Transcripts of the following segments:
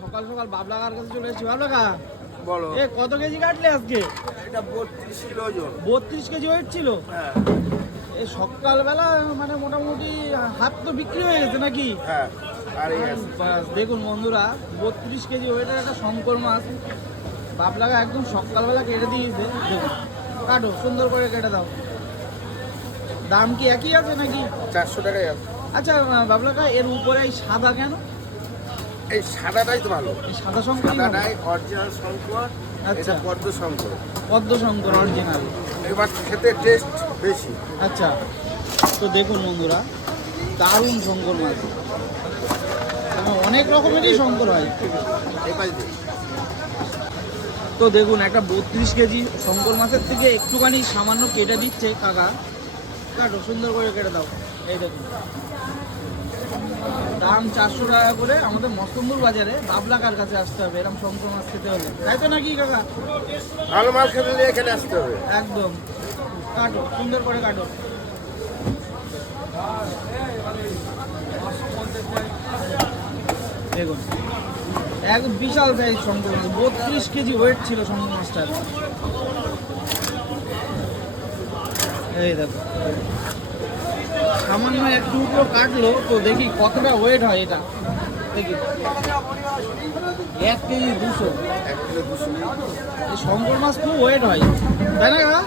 সকাল সকাল বাবলাগার কাছে চলে এসেছি বাবলাগা বলো। এ কত কেজি কাটলে আজকে? এটা বত্রিশ কিলো ওজন। বত্রিশ কেজি ওয়েট ছিল? হ্যাঁ। এই সকালবেলা মানে মোটামুটি হাত তো বিক্রি হয়ে গেছে নাকি? হ্যাঁ দেখুন বন্ধুরা বত্রিশ কেজি ওয়েটের একটা শঙ্কর মাছ। বাবলাগা একদম সকালবেলা কেটে দিয়েছে। দেখুন কাটো সুন্দর করে কেটে দাও। দাম কি একই আছে নাকি? চারশো টাকায় আছে। আচ্ছা বাবলাগা এর উপরে এই সাদা কেন? এই সাদাটাই তো ভালো। এই সাদা শঙ্কর সাদাটাই অরিজিনাল শঙ্কর আচ্ছা। এটা পদ্ম শঙ্কর পদ্ম শঙ্কর অরিজিনাল এবার খেতে টেস্ট বেশি। আচ্ছা তো দেখুন বন্ধুরা দারুণ শঙ্কর মাছ। অনেক রকমেরই শঙ্কর হয়। তো দেখুন একটা বত্রিশ কেজি শঙ্কর মাছের থেকে একটুখানি সামান্য কেটে দিচ্ছে কাকা। কাটো সুন্দর করে কেটে দাও। এই দেখুন দাম চারশো টাকা করে আমাদের মস্তম্বুর বাজারে বাবলাকার কাছে আসতে হবে এরকম শঙ্কর মাছ খেতে হলে। তাই তো নাকি কাকা? ভালো মাছ খেতে হলে এখানে আসতে হবে। একদম। কাটো সুন্দর করে কাটো। দেখুন এক বিশাল সাইজ শঙ্কর মাছ বত্রিশ কেজি ওয়েট ছিল শঙ্কর মাছটার। এই দেখো। সামান্য একটু উপর কাটলো, তো দেখি কতটা ওয়েট হয় এটা। দেখি। এক কেজি দুশো। এক কিলো দুশো শঙ্কর মাছ খুব ওয়েট হয়। তাই না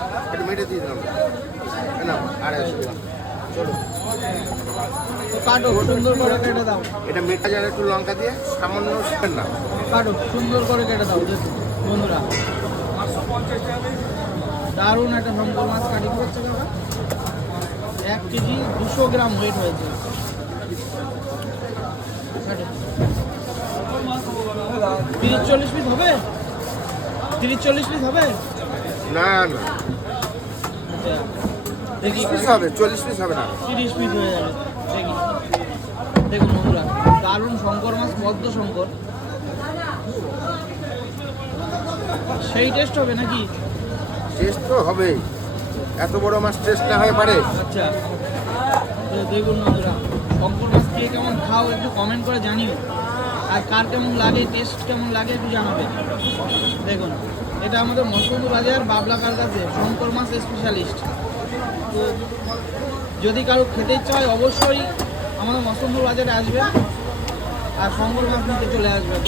মেটে দিয়ে দিলাম না কাটো, সুন্দর করে কেটে দাও। এটা মেটা একটু লঙ্কা দিয়ে সামান্য কাটো, সুন্দর করে কেটে দাও বন্ধুরা। দারুণ একটা শঙ্কর মাছ কাটি করছে এক কেজি দুশো গ্রাম ওয়েট হয়েছে। তিরিশ চল্লিশ পিস হবে? তিরিশ চল্লিশ পিস হবে? না না। পিস হবে চল্লিশ পিস হবে না। তিরিশ পিস হয়ে যাবে। দেখি। দেখুন বন্ধুরা দারুণ শঙ্কর মাছ পদ্ম শঙ্কর। সেই টেস্ট হবে নাকি? টেস্ট তো হবেই। এত বড় মাছ টেস্ট না হয়ে পারে? আচ্ছা। দেখুন বন্ধুরা শঙ্কর মাছ কে কেমন খাও একটু কমেন্ট করে জানিও। আর কার কেমন লাগে টেস্ট কেমন লাগে একটু জানাবে। দেখুন, এটা আমাদের মসুন্দ বাজার বাবলাকার কাছে শঙ্কর মাছ স্পেশালিস্ট তো যদি কারও খেতে ইচ্ছা হয়, অবশ্যই আমাদের মসুন্দর বাজারে আসবে আর শঙ্কর মাছ নিতে চলে আসবেন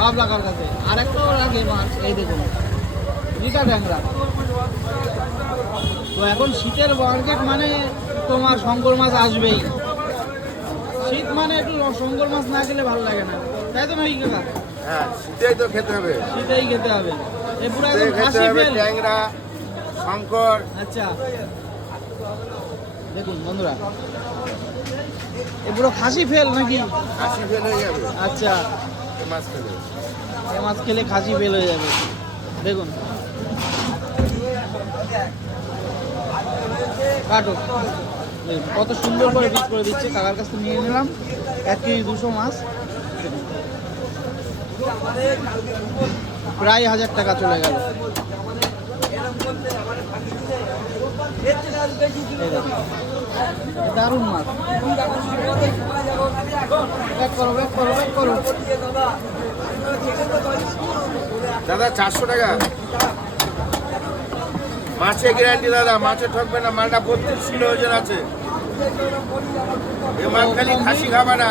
বাবলাকার কাছে আর একটা লাগে মাছ, এই দেখুন। ট্যাংরা তো এখন শীতের মার্কেট মানে তোমার শঙ্কর মাছ আসবেই। শীত মানে একটু শঙ্কর মাছ না খেলে ভালো লাগে না। তাই তো নাকি কাকা হ্যাঁ শীতেই তো খেতে হবে। শীতেই খেতে হবে। এ পুরো একদম খাসি ফেল। ট্যাংরা শঙ্কর। আচ্ছা। দেখুন বন্ধুরা এ পুরো খাসি ফেল নাকি? ফেল হয়ে যাবে। আচ্ছা। মাছ খেলে। এ মাছ খেলে খাসি ফেল হয়ে যাবে। দেখুন। কাটো দেখুন, কত সুন্দর করে পিস করে দিচ্ছে কাকার কাছ থেকে নিয়ে নিলাম। এক কেজি দুশো মাছ। প্রায় হাজার টাকা চলে গেল। দারুণ মাছ। করো করো করো। দাদা চারশো টাকা। মাছে গ্যারান্টি দাদা, মাছে ঠকবে না, মালটা বত্রিশ কিলো ওজন আছে। এ মাল খালি খাসি খাবে না।